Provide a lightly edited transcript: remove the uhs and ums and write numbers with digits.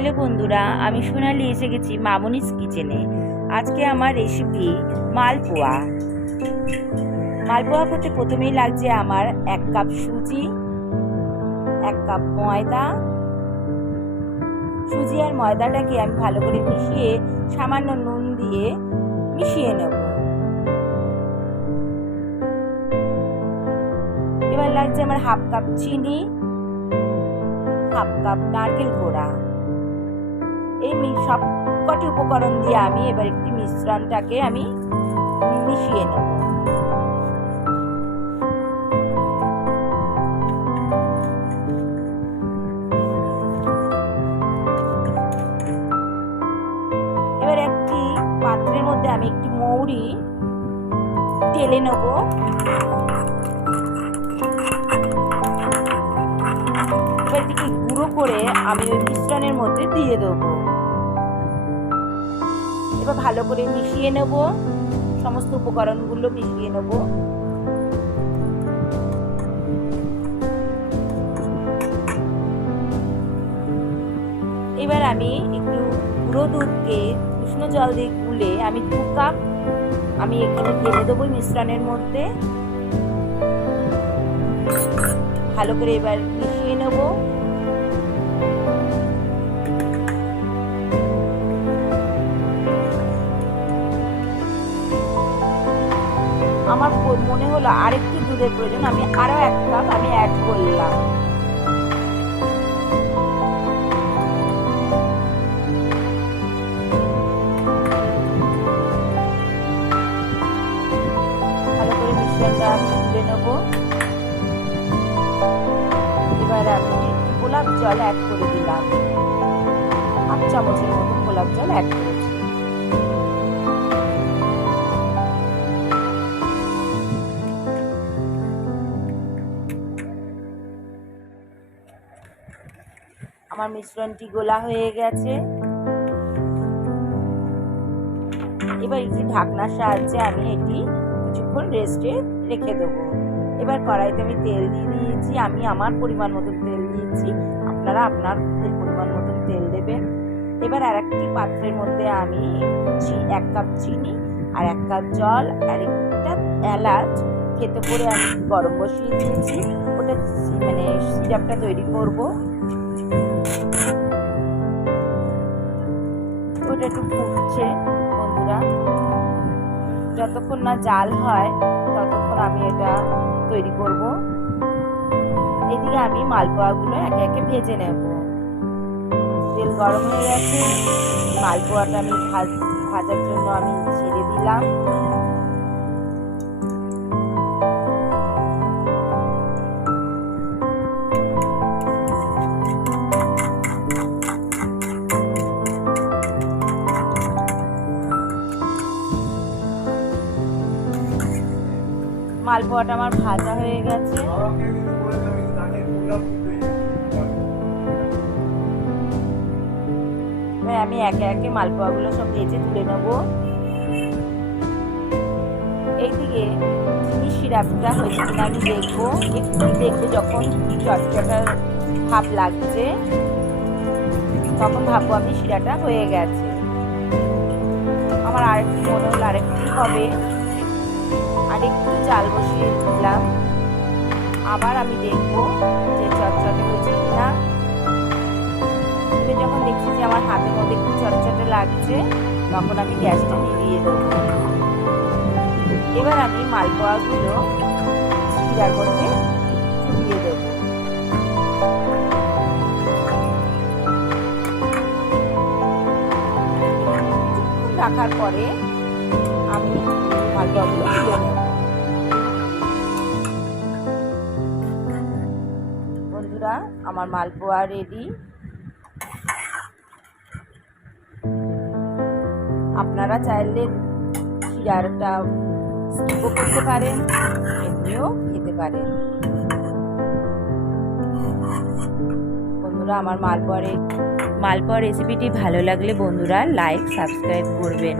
Hello বন্ধুরা, আমি সোনালি এসে গেছি মামুনিস কিচেনে। আজকে আমার রেসিপি মালপোয়া। মালপোয়া করতে প্রথমেই লাগছে আমার 1 কাপ সুজি, 1 কাপ ময়দা। সুজি আর ময়দাটাকে আমি ভালো করে মিশিয়ে সামান্য নুন দিয়ে মিশিয়ে নেব। এবার লাগছে আমার 1/2 কাপ চিনি, 1/2 কাপ নারকেল কোড়া। এই সব কটি উপকরণ দিয়ে আমি এবার একটি মিশ্রণটাকে আমি মিশিয়ে নেব। এবার একটি পাত্রের মধ্যে আমি একটি মৌরি ঢেলে নেব। এবার এটিকে গুঁড়ো করে আমি ওই মিশ্রণের মধ্যে দিয়ে দেবো। এবার ভালো করে মিশিয়ে নেব, সমস্ত উপকরণগুলো মিশিয়ে নেব। এবার আমি একটু গুঁড়ো দুধকে উষ্ণ জল দিয়ে গুলে আমি 2 কাপ আমি এখানে ঢেলে দেবো মিশ্রণের মধ্যে। ভালো করে এবার মিশিয়ে নেব। আমার মনে হলো আরেকটু দুধের প্রয়োজন, আমি আরো 1 কাপ আমি অ্যাড করলাম। ভালো করে মিশ্রণটা আমি তুলে নেব। এবার আমি গোলাপ জল অ্যাড করে দিলাম, 1/2 চামচের মতন গোলাপ জল অ্যাড করেছি। আমার মিশ্রণটি গোলা হয়ে গেছে। এবার একটি ঢাকনার সাহায্যে আমি এটি কিছুক্ষণ রেস্টে রেখে দেবো। এবার কড়াইতে আমি তেল দিয়ে দিয়েছি, আমি আমার পরিমাণ মতন তেল দিয়েছি, আপনারা আপনাদের পরিমাণ মতন তেল দেবেন। এবার আর একটি পাত্রের মধ্যে আমি 1 কাপ চিনি আর 1 কাপ জল আর একটা এলাচ থেতো করে আমি গরম বসিয়ে দিয়েছি। ওটা মানে সিরাপটা তৈরি করব। ওটা একটু ফুটছে বন্ধুরা, যতক্ষণ না জাল হয় ততক্ষণ আমি এটা তৈরি করব। এদিকে আমি মালপোয়াগুলো একে একে ভেজে নেব। তেল গরম হয়ে গেছে, মালপোয়াটা আমি ভাজার জন্য আমি ছেড়ে দিলাম। মালপোয়াটা আমার ভাজা হয়ে গেছে। আমি একে একে মালপোয়াগুলো সব ভেজে তুলে নেব। এইদিকে চিনি সিরাপটা হয়েছে কিনা আমি দেখবো, একটু দেখবো। যখন চটচটা ভাব লাগছে তখন ভাববো আমি শিরাটা হয়ে গেছে। আমার আরেকটু মনে হলো আরেকটু হবে, আরেকটু জাল বসিয়ে দিলাম। আবার আমি দেখবো যে চটচটে হয়েছে কিনা। যখন দেখছি যে আমার হাতের মধ্যে একটু চটচটে লাগছে তখন আমি গ্যাসটা নিভিয়ে দেবো। এবার আমি মালপোয়াগুলো শিরার মধ্যে চুবিয়ে দেবো। রাখার পরে আমি মালপোয়াগুলো তুলে নেব। বন্ধুরা, আমার মালপোয়া রেডি। আপনারা চাইলে শিরাটা স্কিপও করতে পারেন, এমনিও খেতে পারেন। বন্ধুরা, আমার মালপোয়া রেসিপিটি ভালো লাগলে বন্ধুরা লাইক সাবস্ক্রাইব করবেন।